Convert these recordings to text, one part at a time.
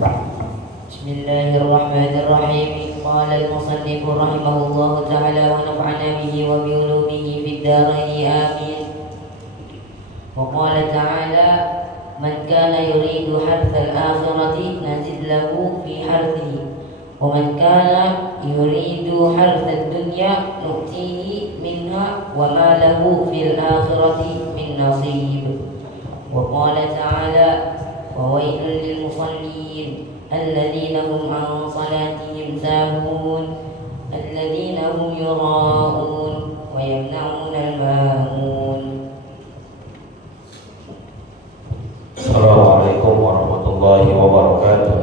بسم الله الرحمن الرحيم. قال المصنف رحمه الله تعالى ونفعنا به وبعلومه في الدارين آمين. وقال تعالى: من كان يريد حرث الآخرة نزد له في حرثه ومن كان يريد حرث الدنيا نؤتيه منها وما له في الآخرة من نصيب. وقال تعالى: فويل للمصلين الذين هم عن صلاتهم ساهون الذين هم يراءون ويمنعون الماعون. Assalamualaikum warahmatullahi wabarakatuh.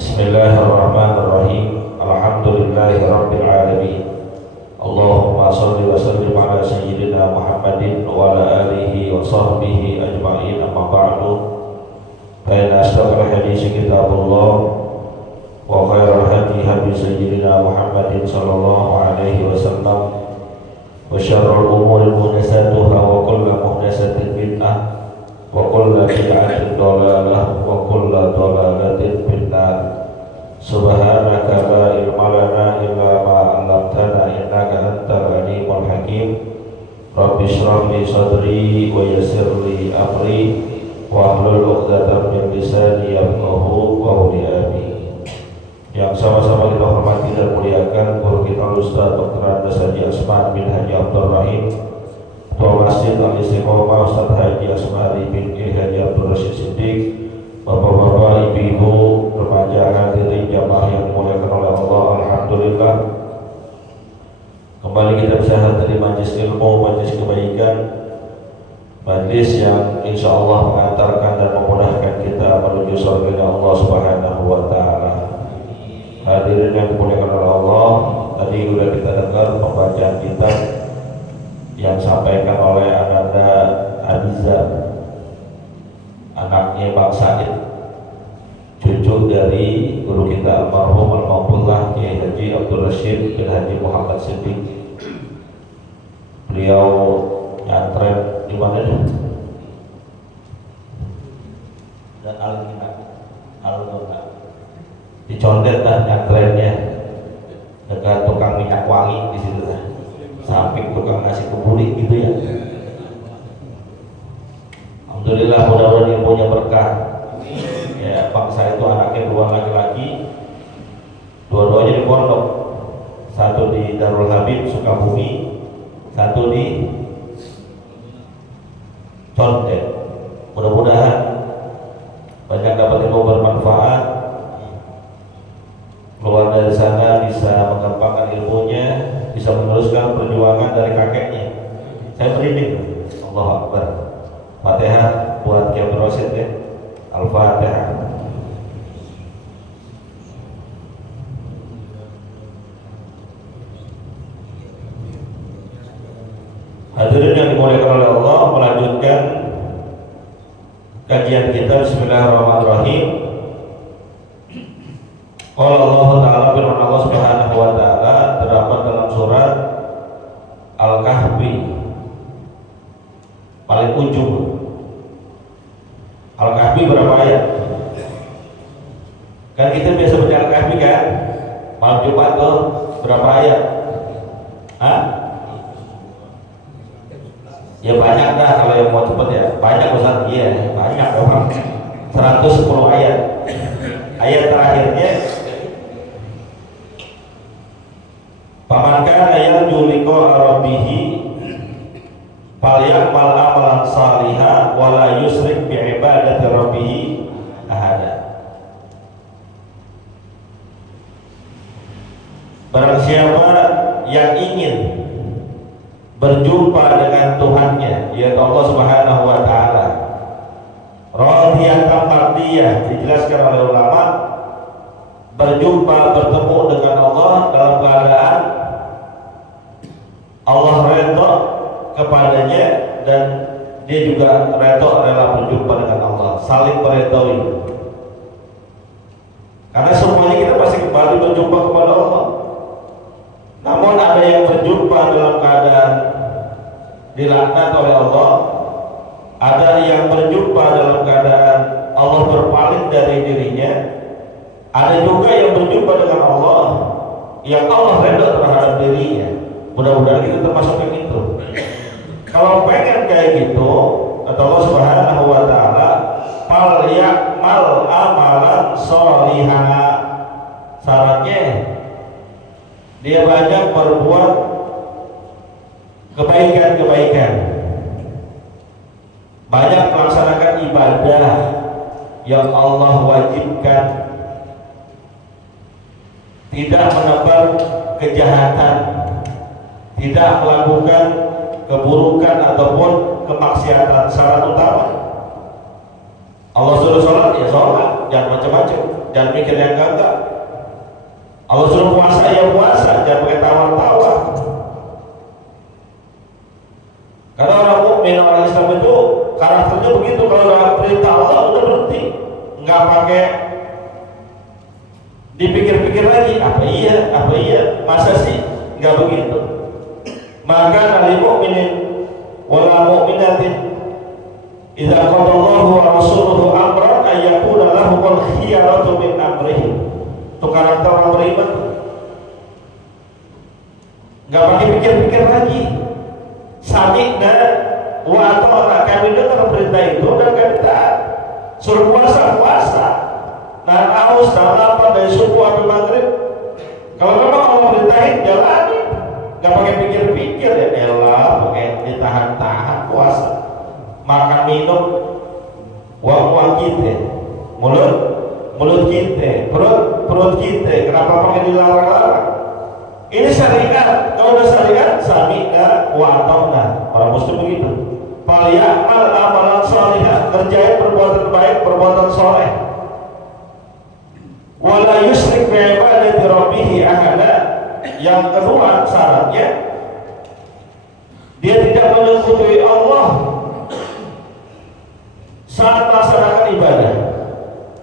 Bismillahirrahmanirrahim. Alhamdulillahi rabbil alamin. Allahumma salli wa sallim ala sayyidina Muhammadin wa ala alihi wa sahbihi ajma'in, amma ba'du. Fa inna asdaqal hadits kitabullah wa khairal hadi hadi sayyidina Muhammadin sallallahu alaihi wasallam. Wa syarrul umuri muhdatsatuha wa kullu muhdatsatin bid'ah wa kullu bid'atin dhalalah wa kullu dhalalatin finnar. Subhanaka la ilma lana illa ma 'allamtana innaka antal alimul hakim. Rabbi shrah li sadri wa yassir li amri wa hlul 'uqdatam min lisani yafqahu qawli. Amin. Yang sama-sama kita hormati dan muliakan guru kita Ustaz Dr. Andes Haji Asman bin Haji Abdul Rahim, Ketua Masjid Al-Istiqomah Ustaz Haji Asmari bin Haji Abdul Rashid Siddiq, Bapak-bapak, ibu-ibu, remaja, hadirin jamaah yang dimuliakan oleh Allah. Alhamdulillah, kembali kita bisa hadir di majlis ilmu, majlis kebaikan, majlis yang insya Allah mengantarkan dan memudahkan kita menuju surga Allah Subhanahu wa Ta'ala. Hadirin yang dimuliakan oleh Allah, tadi sudah kita dengar pembacaan kitab yang disampaikan oleh Ananda Adiza, anaknya Bang Said, cucu dari guru kita almarhum almarhumullah Kiai Haji Abdul Rashid bin Haji Muhammad Siddiq. Beliau nyantren di mana nih? Dan Al-Nuna dicondet lah nyantrennya dekat tukang minyak wangi di situ lah, samping tukang nasi kebuli gitu ya. Alhamdulillah, mudah-mudahan ilmunya berkah. Ya, bangsa itu anaknya dua laki-laki, dua-duanya di pondok, satu di Darul Habib Sukabumi, satu di Condet. Mudah-mudahan banyak dapat ilmu bermanfaat, keluar dari sana bisa mengembangkan ilmunya, bisa meneruskan perjuangan dari kakeknya. Saya merinding. Allahu Akbar. Fatihah buat Kiai Abdul Rashid ya. Al-Fatihah. Hadirin yang dimuliakan oleh Allah, melanjutkan kajian kita. Bismillahirrahmanirrahim. Qala Allah Ta'ala, firman Allah Subhanahu wa Ta'ala terdapat dalam surat Al-Kahfi paling ujung. Al-Kahfi berapa ayat? Kan kita biasa baca Al-Kahfi kan? Malam Jumat tuh berapa ayat? Hah? Ya banyak dah kalau yang mau cepet ya. Banyak Ustaz, iya banyak memang. 110 ayat. Ayat terakhirnya Paman kana yarju liqa'a rabbih falyamal amalan salihah wa la yusyrik bi ibadati rabbih ahada. Barang siapa yang ingin berjumpa dengan Tuhannya, yaitu Allah Subhanahu wa Ta'ala, radiyatan mardiyah, dijelaskan oleh ulama, berjumpa bertemu dengan Allah dalam keadaan Allah redha kepadanya dan dia juga redha, rela berjumpa dengan Allah, saling meredhoi. Karena semuanya kita pasti kembali berjumpa kepada Allah. Namun ada yang berjumpa dalam keadaan dilaknat oleh Allah, ada yang berjumpa dalam keadaan Allah berpaling dari dirinya, ada juga yang berjumpa dengan Allah yang Allah redha terhadap dirinya. Mudah-mudahan kita termasuk yang itu. Kalau pengen kayak gitu, kata Allah Subhanahu wa taala, fal ya'mal amalan sholihan. Syaratnya dia banyak berbuat kebaikan-kebaikan, banyak melaksanakan ibadah yang Allah wajibkan, tidak menebar kejahatan, tidak melakukan keburukan ataupun kemaksiatan. Syarat utama Allah suruh sholat, ya sholat, jangan macam-macam, jangan mikir yang enggak. Allah suruh puasa, ya puasa, jangan pakai tawar-tawar. Karena orang mukmin, orang Islam itu karakternya begitu. Kalau udah perintah Allah udah berhenti, nggak pakai dipikir-pikir lagi. Apa iya, masa sih? Nggak begitu. Maka nali mukminin wala mukminatin idza qadallahu wa rasuluhu amran ayyakuna lahumul khiyaratu min amrihim. Itu karakter orang beriman, nggak pakai pikir-pikir lagi. Sami'na wa ata'na, kami dengar perintah itu dan kami taat. Suruh puasa, nahan haus, nahan lapar dari subuh sampai maghrib. Kalau memang Allah perintahin, jalani, nggak pakai pikir-pikir. Ya elah, pakai ditahan-tahan puasa, makan minum, uang kita, mulut kita, perut kita, kenapa pakai dilarang-larang? Ini syariat. Kalau udah syariat, sami'na wa ata'na. Orang muslim begitu. Fal ya'mal amalan shalihah, kerjain perbuatan baik, perbuatan soleh. Wala yusyrik bi ibadati rabbih ahada. Yang kedua syaratnya, dia tidak menyekutuai Allah saat melaksanakan ibadah.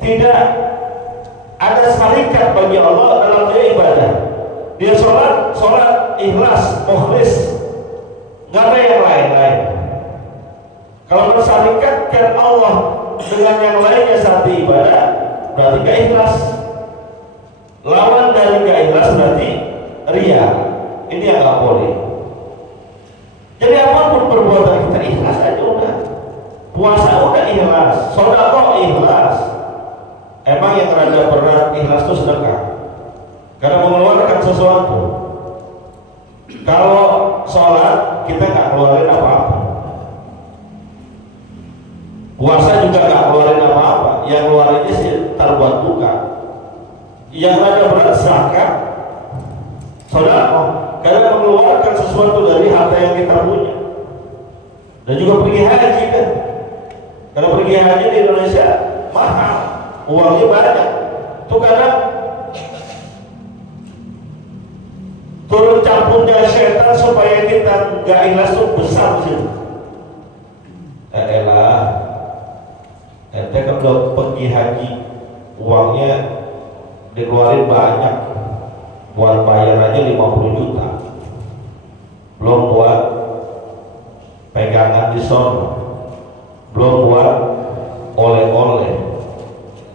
Tidak ada syarikat bagi Allah dalam dia ibadah. Dia sholat ikhlas, mukhlis, nggak ada yang lain-lain. Kalau mensyarikatkan Allah dengan yang lainnya saat ibadah, berarti gak ikhlas. Lawan dari gak ikhlas berarti riya. Ini yang nggak boleh. Jadi apapun perbuatan kita ikhlas aja udah. Puasa udah ikhlas, sedekah ikhlas. Emang yang rada berat ikhlas itu sedekah, karena mengeluarkan sesuatu. Kalau sholat kita nggak keluarin apa-apa, puasa juga nggak keluarin apa-apa, yang keluarinnya sih terbuat buka. Yang rada berat zakat, sedekah, karena mengeluarkan sesuatu dari harta yang kita punya. Dan juga pergi haji kan, karena pergi haji di Indonesia mahal, uangnya banyak. Itu karena turun campurnya setan supaya kita nggak ikhlas tuh besar sih. Elah, ente kan udah pergi haji, uangnya dikeluarin banyak, buat bayar aja 50 juta, belum buat pegangan di sono, belum buat oleh-oleh,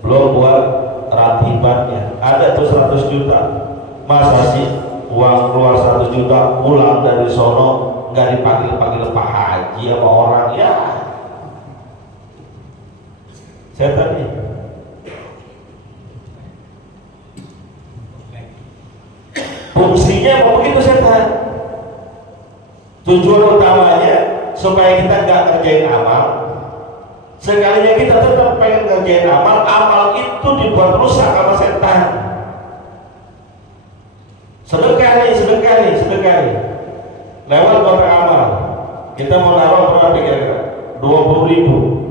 belum buat ratibannya. Ada tuh 100 juta, masa sih uang keluar 100 juta pulang dari sono nggak dipanggil Pak Haji sama orang ya? Saya tadi fungsinya apa begitu setan? Tujuan utamanya supaya kita nggak kerjain amal. Sekalinya kita tetap pengen ngerjain amal itu dibuat rusak sama setan. Sedekah nih lewat kotak amal. Kita mau naruh berapa kira-kira? 20.000.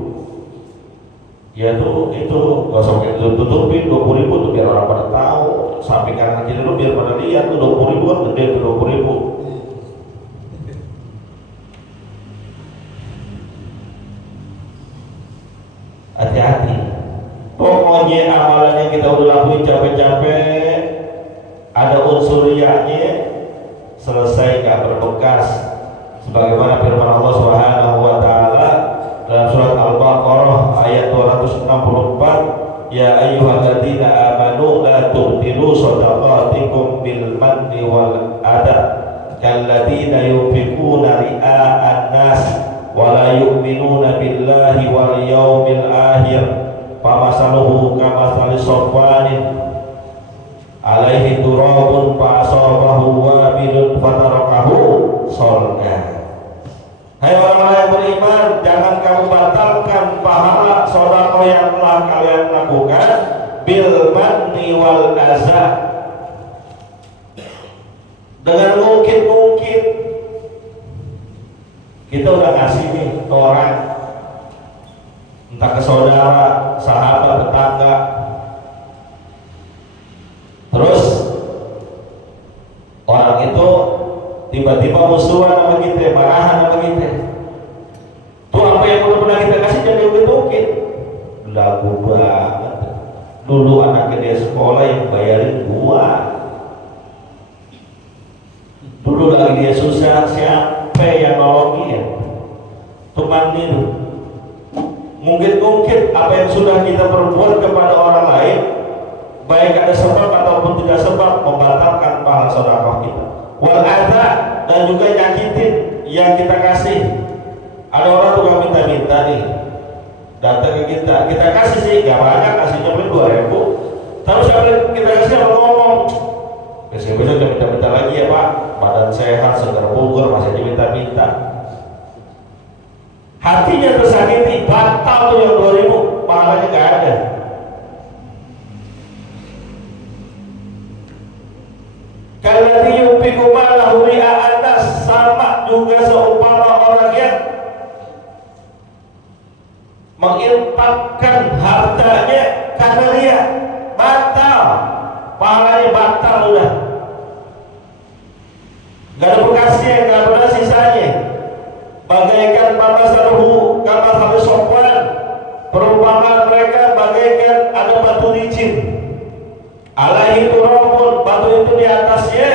Ya tuh itu gosok itu tutupin 20.000 tuh biar orang pada tahu. Samping kanan kiri lu biar pada lihat tuh 20.000 kan gede tuh 20.000. Hati-hati. Pokoknya amalan yang kita udah lakuin capek-capek, ada unsur riyanya, selesai gak berbekas. Sebagaimana firman Allah Subhanahu wa taala dalam yu'minuna billahi wal yawmil akhir famasaluhu kamathali safwanin alaihi turabun fa'asabahu wabilun fatarakahu solda. Hai orang-orang yang beriman, jangan kamu batalkan pahala sedekah yang telah kalian lakukan bil manni wal adza, dengan mungkin kita udah ngasih nih ke orang, entah ke saudara, sahabat, tetangga, terus orang itu tiba-tiba musuhan sama kita, marahan sama kita. Tuh apa yang udah pernah kita kasih jadi mungkin lagu banget. Dulu anaknya dia sekolah yang bayarin gua. Dulu lagi dia susah, siapa yang nolongin? Teman itu. Mungkin apa yang sudah kita perbuat kepada orang lain, baik ada sebab ataupun tidak sebab, membatalkan pahala sedekah kita. Wal adza, dan juga nyakitin yang kita kasih. Ada orang tukang minta-minta nih, datang ke kita kasih sih gak banyak, kasihnya paling 2.000. Tapi sampai kita kasih apa ngomong, besok jangan minta-minta lagi ya Pak, badan sehat, segar bugar, masih aja minta-minta. Hatinya tersakiti, batal tuh yang 2.000, pahalanya gak ada. Kalladzi yunfiqu malahu ria'an nas, sama juga seumpama orang yang menginfakkan hartanya karena ria, batal, pahalanya batal udah. Gak ada bekasnya, gak ada sisanya. Bagaikan mamasaluhu kamathali safwan, perumpamaan mereka bagaikan ada batu licin. Alaihi turabun, batu itu di atasnya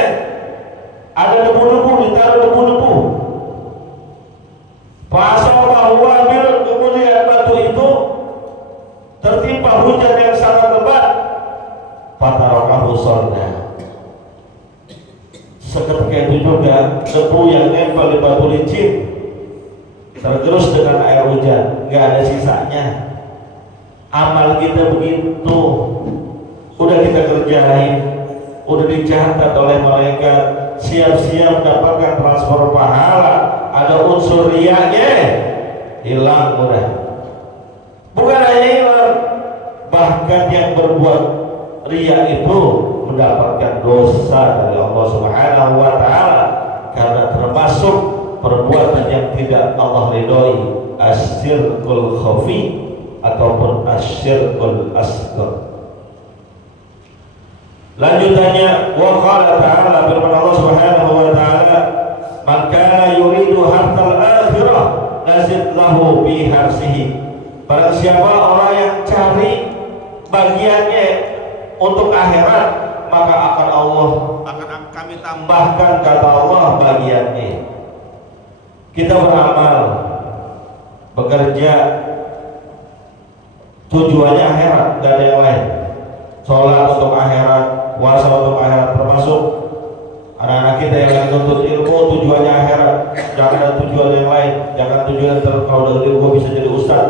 ada debu-debu, ditaruh debu-debu. Fasabahu wabil, kemudian batu itu tertimpa hujan yang sangat lebat. Fatarakahu solda. Seketika itu juga debu yang nempel di batu licin tergerus dengan air hujan, nggak ada sisanya. Amal kita begitu. Udah kita kerjain, udah dicatat oleh mereka, siap-siap dapatkan transfer pahala, ada unsur riyanya, hilang mudah. Bukan hanya hilang, bahkan yang berbuat riya itu mendapatkan dosa dari Allah Subhanahu wa Ta'ala, karena termasuk perbuatan yang tidak Allah ridhoi, asyirkul khafi ataupun asyirkul asghar. Lanjutannya, wa qala ta'ala, firman Allah Subhanahu wa ta'ala, man kana yuridu hartal akhirah nazid lahu bi harsihi. Barang siapa orang yang cari bagiannya untuk akhirat, maka akan kami tambahkan, kata Allah, bagiannya. Kita beramal, bekerja, tujuannya akhirat, gak ada yang lain. Sholat untuk akhirat, puasa untuk akhirat, termasuk anak-anak kita yang lagi nuntut ilmu, tujuannya akhirat. Jangan ada tujuan yang lain. Jangan tujuan kalau dari gue bisa jadi ustaz,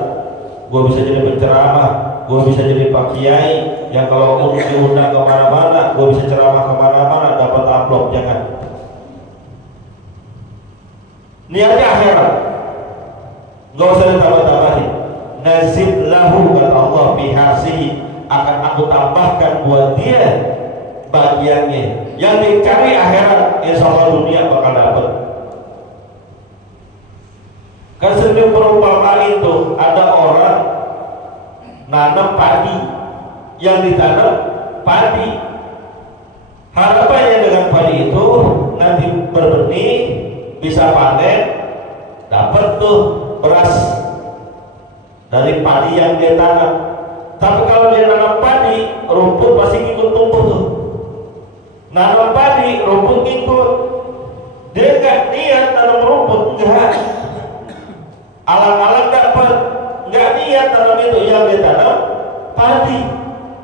gue bisa jadi penceramah, gue bisa jadi pak kiai yang kalau diundang kemana-mana, gue bisa ceramah kemana-mana dapat amplop. Jangan. Niatnya akhirat, nggak usah ditambah-tambahin. Nazid lahu, kata Allah, biharsihi, akan aku tambahkan buat dia bagiannya. Yang dicari akhirat, insya Allah dunia bakal dapat. Kan sering perumpamaan itu, ada orang nanam padi, yang ditanam padi. Harapannya dengan padi itu nanti berbenih, bisa panen, dapat tuh beras dari padi yang dia tanam. Tapi kalau dia nanam padi, rumput pasti ikut tumbuh tuh. Nanam padi, rumput ikut. Dia nggak niat nanam rumput, enggak. Alang-alang dapat, nggak niat tanam itu, yang dia tanam padi.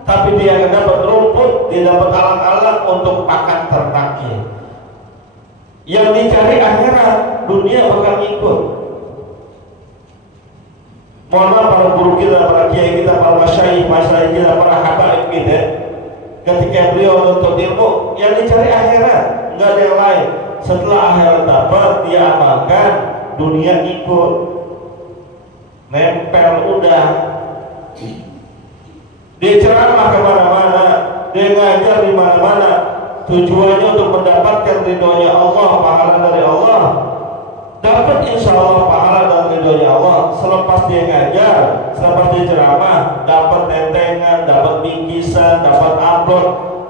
Tapi dia akan dapat rumput, dia dapat alang-alang untuk pakan ternaknya. Yang dicari akhirat, dunia bakal ikut. Mohon maaf para guru kita, para kiai kita, para masyayikh kita, para habaib kita, ketika beliau menuntut ilmu yang dicari akhirat, nggak ada yang lain. Setelah akhirat dapat, dia amalkan, dunia ikut, nempel udah. Dia ceramah kemana-mana, dia ngajar di mana-mana, tujuannya untuk mendapatkan ridhonya Allah, pahala dari Allah. Dapat insya Allah pahala dan ridhonya Allah. Selepas dia ngajar, selepas dia ceramah, dapat tentengan, dapat bingkisan, dapat amplop,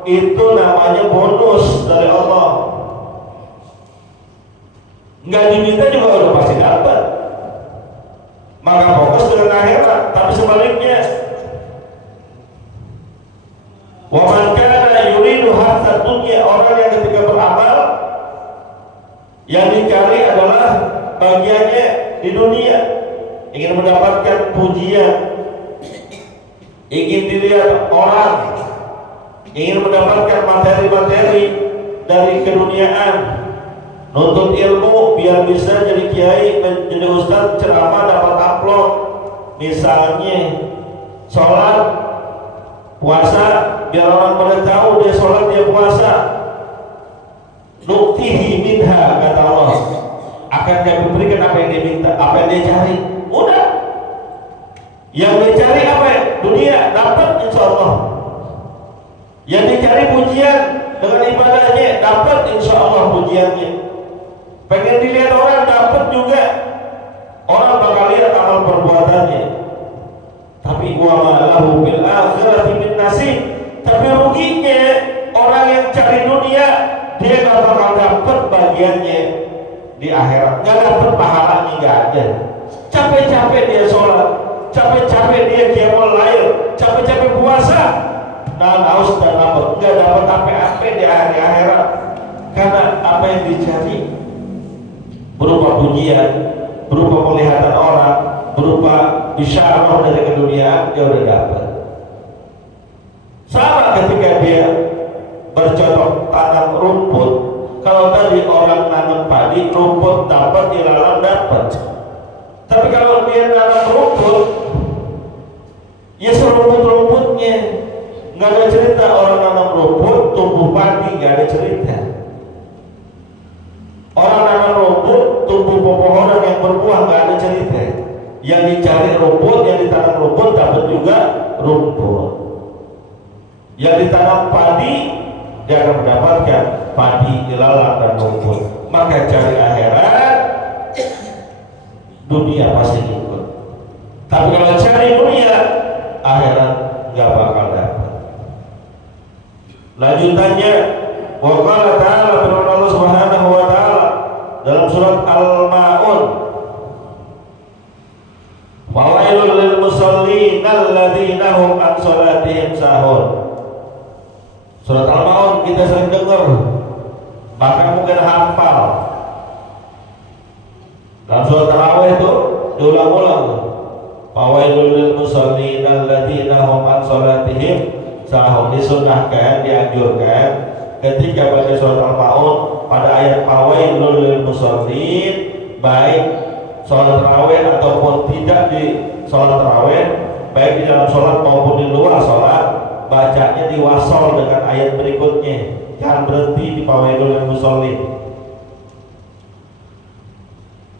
itu namanya bonus dari Allah. Nggak diminta juga udah pasti dapat. Maka fokus dengan akhirat. Tapi sebaliknya, wa man kana yuridu harta dunya, orang yang ketika beramal yang dicari adalah bagiannya di dunia, ingin mendapatkan pujian, ingin dilihat orang, ingin mendapatkan materi-materi dari keduniaan, nuntut ilmu biar bisa jadi kiai, menjadi ustaz, ceramah, dapat amplop, misalnya sholat, puasa, biar orang pada tahu dia sholat, dia puasa. Nuktihi minha, kata Allah, akan kami berikan apa yang dia minta, apa yang dia cari. Udah, yang dia cari apa? Dunia, dapat insya Allah. Yang dicari pujian dengan ibadahnya, dapat insya Allah pujiannya. Pengen dilihat orang, dapat juga. Orang bakal lihat amal perbuatannya. Tapi wa ma lahu bil akhirati min nasib. Tapi ruginya orang yang cari dunia, dia gak bakal dapat bagiannya di akhirat, gak dapat pahalanya, gak ada. Capek-capek dia sholat, capek-capek dia qiyamul lail, capek-capek puasa, dan haus dan lapar, gak dapat apa-apa di akhirat. Karena apa yang dicari berupa pujian, berupa penglihatan orang, berupa isyarah dari keduniaan, dia udah dapat. Sama ketika dia bercocok tanam rumput. Kalau tadi orang nanam padi, rumput dapat, ilalang dapat. Tapi kalau dia nanam rumput, ya serumput-rumputnya. Nggak ada cerita orang nanam rumput, tumbuh padi, nggak ada cerita. Orang nanam rumput, tumbuh pepohonan yang berbuah, nggak ada cerita. Yang dicari rumput, yang ditanam rumput, dapat juga rumput. Yang ditanam padi, dia akan mendapatkan padi, ilalang, dan rumput. Maka cari akhirat, dunia pasti ikut. Tapi kalau cari dunia, akhirat nggak bakal dapat. Lanjutannya, wa qala ta'ala, firman Allah Subhanahu wa ta'ala dalam surat Al-Maun, fawailul lil musallin alladzina hum an salatihim sahun. Surat Al-Maun kita sering dengar, bahkan mungkin hafal. Dalam surat Tarawih itu diulang-ulang, fawailul lil musallin alladzina hum an salatihim sahun. Disunahkan, dianjurkan ketika baca surat Al-Maun pada ayat fawailul lil musallin, baik sholat tarawih ataupun tidak di sholat tarawih, baik di dalam sholat maupun di luar sholat, bacanya diwasol dengan ayat berikutnya. Jangan berhenti di fawailul lil musallin.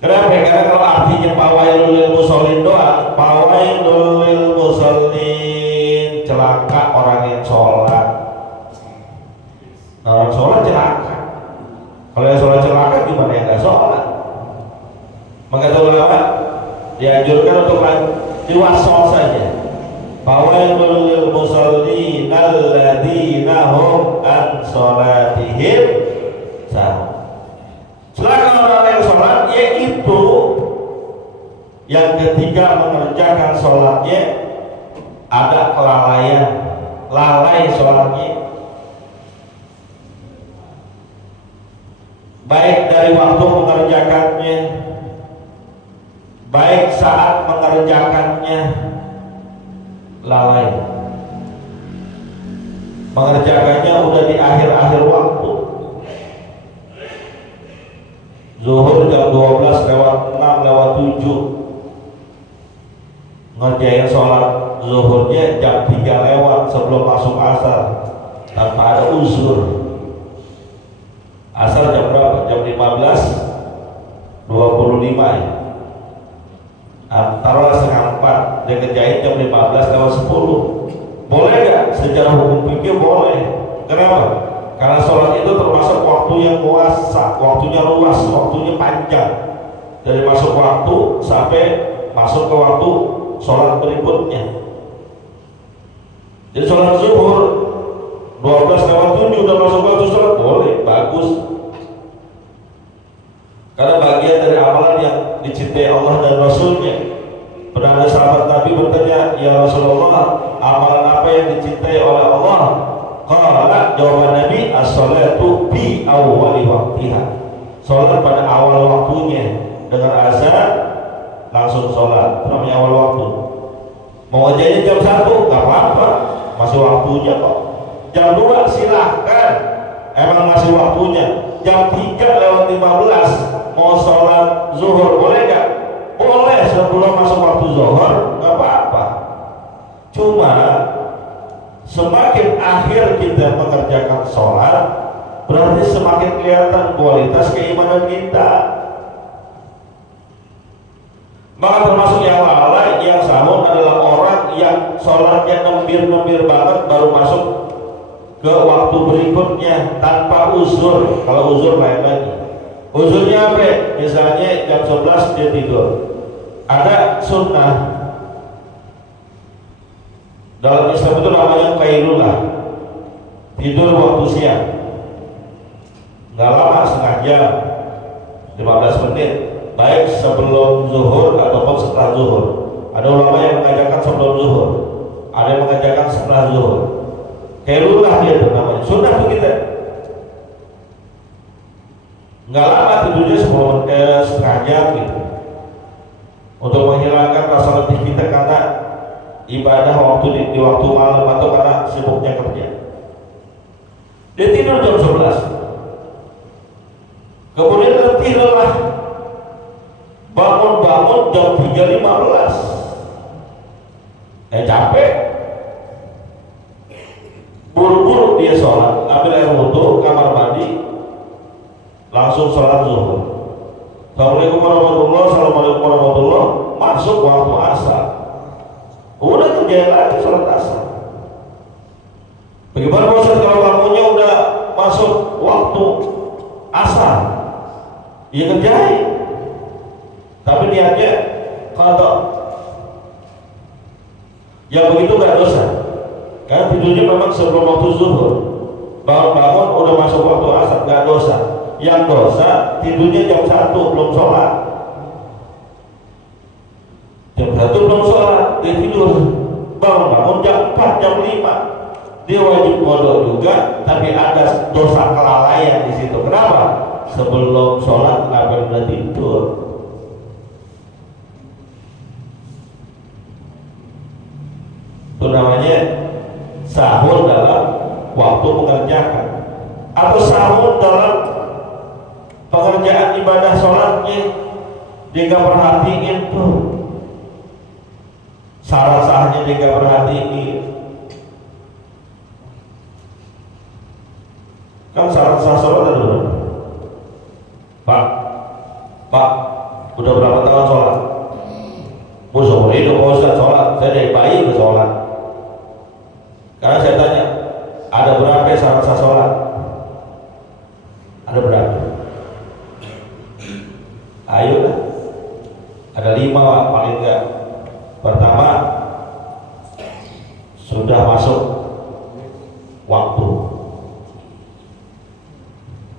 Kenapa? Karena kalau artinya fawailul lil musallin doang, fawailul lil musallin, celaka orang yang sholat. Nah, orang sholat celaka. Kalau yang sholat celaka, gimana yang gak sholat? Maka ulama dianjurkan untuk diwasol saja. Fawailul lil musallin alladzina hum an salatihim sahun. Celaka orang yang sholat, yaitu yang ketika mengerjakan sholatnya ada kelalaian, lalai sholatnya, baik dari waktu mengerjakannya, baik saat mengerjakannya, lalai. Mengerjakannya udah di akhir-akhir waktu, zuhur jam 12 lewat 6 lewat 7, ngerjain sholat zuhurnya jam 3 lewat sebelum masuk asar tanpa ada uzur. Asar jam berapa? Jam 15.25 ya. Antara setengah 4 dia kerjain jam 15:10. Boleh gak? Secara hukum fikih boleh. Kenapa? Karena sholat itu termasuk waktu yang luas, waktunya luas, waktunya panjang. Dari masuk waktu sampai masuk ke waktu sholat berikutnya. Jadi sholat zuhur 12:07 udah masuk waktu sholat, boleh, bagus. Karena bagian dari amalan yang dicintai Allah dan Rasulnya. Pernah ada sahabat Nabi bertanya, ya Rasulullah, amalan apa yang dicintai oleh Allah? Qala, jawaban Nabi, as-salatu bi awwali waqtiha. Salat pada awal waktunya, dengan azan langsung sholat, itu namanya awal waktu. Mau aja jam 1 nggak apa-apa, masih waktunya kok. Jam 2 silahkan, emang masih waktunya. Jam 3:15 mau sholat zuhur boleh nggak? Boleh, sebelum masuk waktu zuhur nggak apa-apa. Cuma semakin akhir kita mengerjakan sholat, berarti semakin kelihatan kualitas keimanan kita. Maka termasuk yang lalai, yang sahur adalah orang yang sholatnya nembir-nembir banget baru masuk ke waktu berikutnya tanpa uzur. Kalau uzur lain lagi. Uzurnya apa? Misalnya jam 11 dia tidur. Ada sunnah dalam Islam itu namanya qailullah, tidur waktu siang. Nggak lama, setengah jam, 15 menit. Baik sebelum zuhur ataupun setelah zuhur. Ada ulama yang mengajarkan sebelum zuhur, ada yang mengajarkan setelah zuhur. Qailullah dia itu namanya. Sunnah itu kita nggak lama tidurnya 10 menit, setengah jam gitu, untuk menghilangkan rasa letih kita karena ibadah waktu di waktu malam atau karena sibuknya kerja. Dia tidur jam 11, kemudian letih lelah, bangun jam 3:15, capek, buru-buru dia sholat, ambil air wudhu, kamar mandi, langsung sholat zuhur. Assalamualaikum warahmatullahi, assalamualaikum warahmatullahi, masuk waktu asar, udah kerjain lagi sholat asar. Bagaimana Ustaz kalau bangunnya udah masuk waktu asar? Ya kerjain, tapi niatnya qada. Yang begitu gak dosa, karena tidurnya memang sebelum waktu zuhur. Bangun udah masuk waktu asar, gak dosa. Yang dosa tidurnya jam 1 belum sholat. Jam 1 belum sholat, dia tidur. Bangun jam 4, jam 5. Dia wajib qada juga, tapi ada dosa kelalaian di situ. Kenapa? Sebelum sholat udah tidur. Itu namanya sahur dalam waktu mengerjakan, atau sahur dalam pengerjaan ibadah sholatnya. Dia gak perhatiin tuh syarat sahnya, dia gak perhatiin. Kan syarat sah sholat ada berapa? Pak, udah berapa tahun sholat? Seumur hidup Pak Ustaz sholat, saya dari bayi udah sholat. Karena saya tanya, ada berapa syarat sah sholat? Ada berapa? Ayolah, ada 5 paling enggak. Pertama, sudah masuk waktu.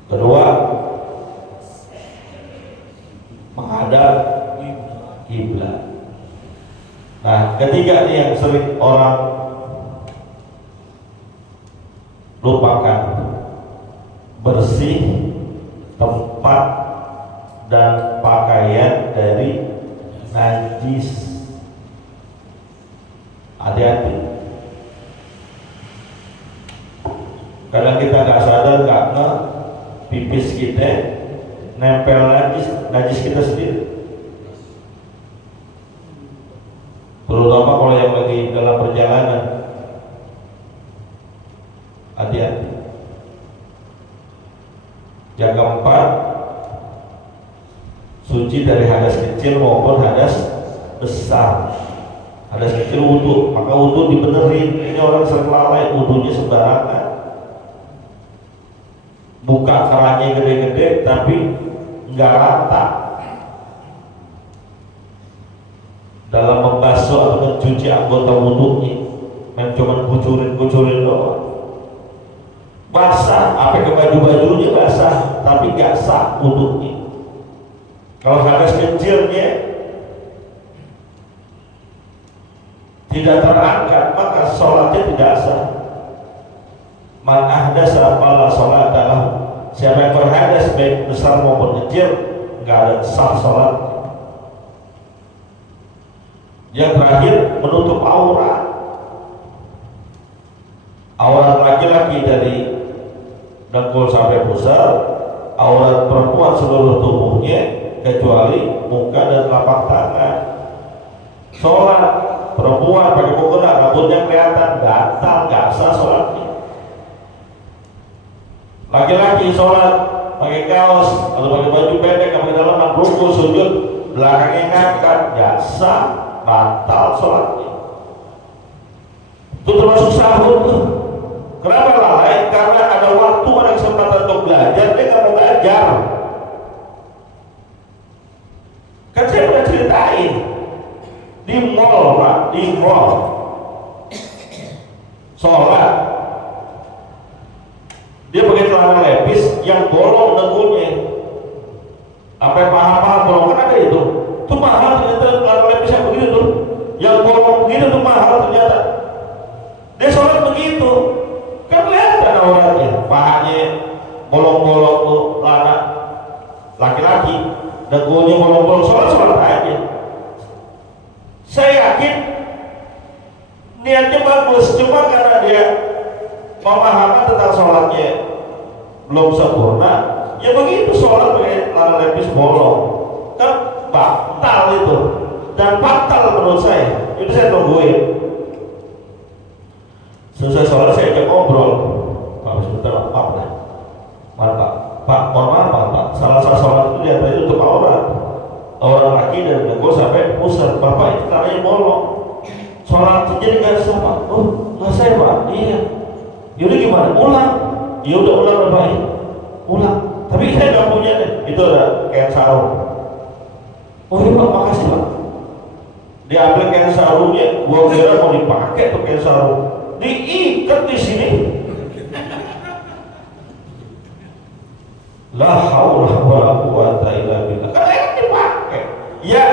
Kedua, menghadap kiblat. Nah, ketiga nih yang sering orang lupakan, bersih tempat dan pakaian dari najis. Hati-hati, kadang kita nggak sadar, nggak pipis kita nempel najis kita sendiri. terutama kalau yang lagi dalam perjalanan. Hati-hati. Yang keempat, suci dari hadas kecil maupun hadas besar. Hadas kecil wudu, maka wudu dibenerin. Ini orang sering lalai, wudunya sembarangan. Buka kerannya gede-gede tapi nggak rata. Dalam membasuh atau mencuci anggota wudunya, cuma kucurin doang. Basah, apa ke baju-bajunya basah, tapi nggak sah wudunya. Kalau hadas kecilnya tidak terangkat, maka sholatnya tidak sah. Man ahdasa fala sholata lahu. Siapa yang berhadas baik besar maupun kecil, nggak ada sah sholat. Yang terakhir, menutup aurat. Aurat laki-laki dari dengkul sampai pusar, aurat perempuan seluruh tubuhnya kecuali muka dan telapak tangan. Sholat perempuan pakai mukena, rambutnya kelihatan, batal, nggak sah sholatnya. Laki-laki sholat pakai kaos atau pakai baju pendek, pakai dalaman, ruku, sujud, belakangnya ngangkat, nggak sah, batal sholatnya. Itu termasuk sahur tuh. Kenapa lalai? Karena ada waktu, ada kesempatan untuk belajar, dia nggak mau belajar. Kan saya udah ceritain di mall, Pak, di mall sholat, dia pakai celana lepis yang bolong dengkulnya, sampai paha-paha bolong, kan ada itu mahal ternyata. Celana lepis yang begitu tuh, yang bolong begitu tuh mahal ternyata. Dia sholat begitu, kan kelihatan auratnya, pahanya bolong-bolong tuh, celana laki-laki, dengkulnya bolong-bolong, sholat aja. Saya yakin niatnya bagus, cuma karena dia pemahaman tentang sholatnya belum sempurna, ya begitu sholat pakai celana lepis bolong, kan batal itu, dan batal menurut saya. Itu saya tungguin. Selesai sholat saya ajak ngobrol, Pak sebentar, maaf dah, Pak, mohon maaf Pak, salah satu sholat itu dia tadi untuk aurat, orang laki dari dengkul sampai pusar. Bapak itu celananya bolong, sholat jadi nggak sah Pak. Oh nggak sah Pak, iya. Yaudah gimana? Ulang. Ya udah ulang Bapak, ulang. Tapi saya nggak punya deh. Itu ada kain sarung. Oh iya Pak, makasih Pak. Diambil kain sarungnya, gua kira mau dipakai tuh kain sarung, diikat di sini. La haula wala quwata illa billah. Karena enak dipakai. Ya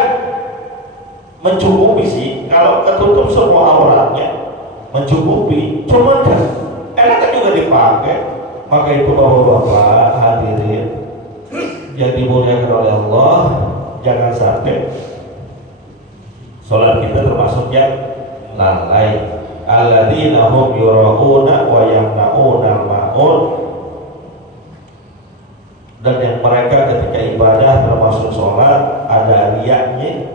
mencukupi sih kalau ketutup semua auratnya, mencukupi. Cuma kan enak juga dipakai. Maka itu bapak-bapak hadirin yang dimuliakan oleh Allah, jangan sampai sholat kita termasuk yang lalai. Alladzina hum yura'una wa yamna'una al-ma'un. Dan yang mereka ketika ibadah termasuk sholat ada riyaknya,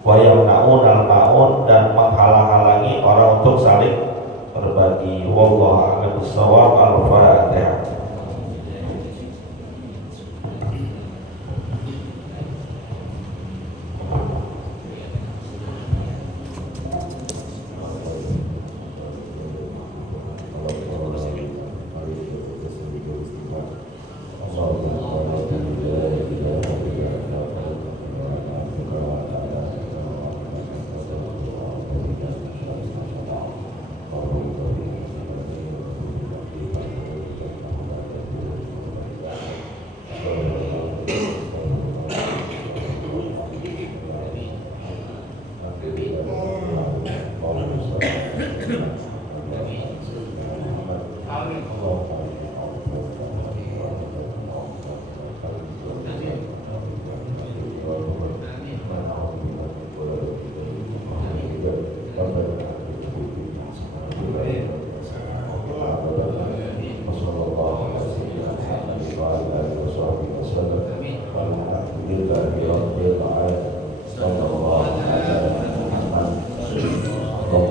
wa yamna'un al-ma'un, dan menghalang-halangi orang untuk saling berbagi. Wallahu a'lam bishawab. Al-Fatihah.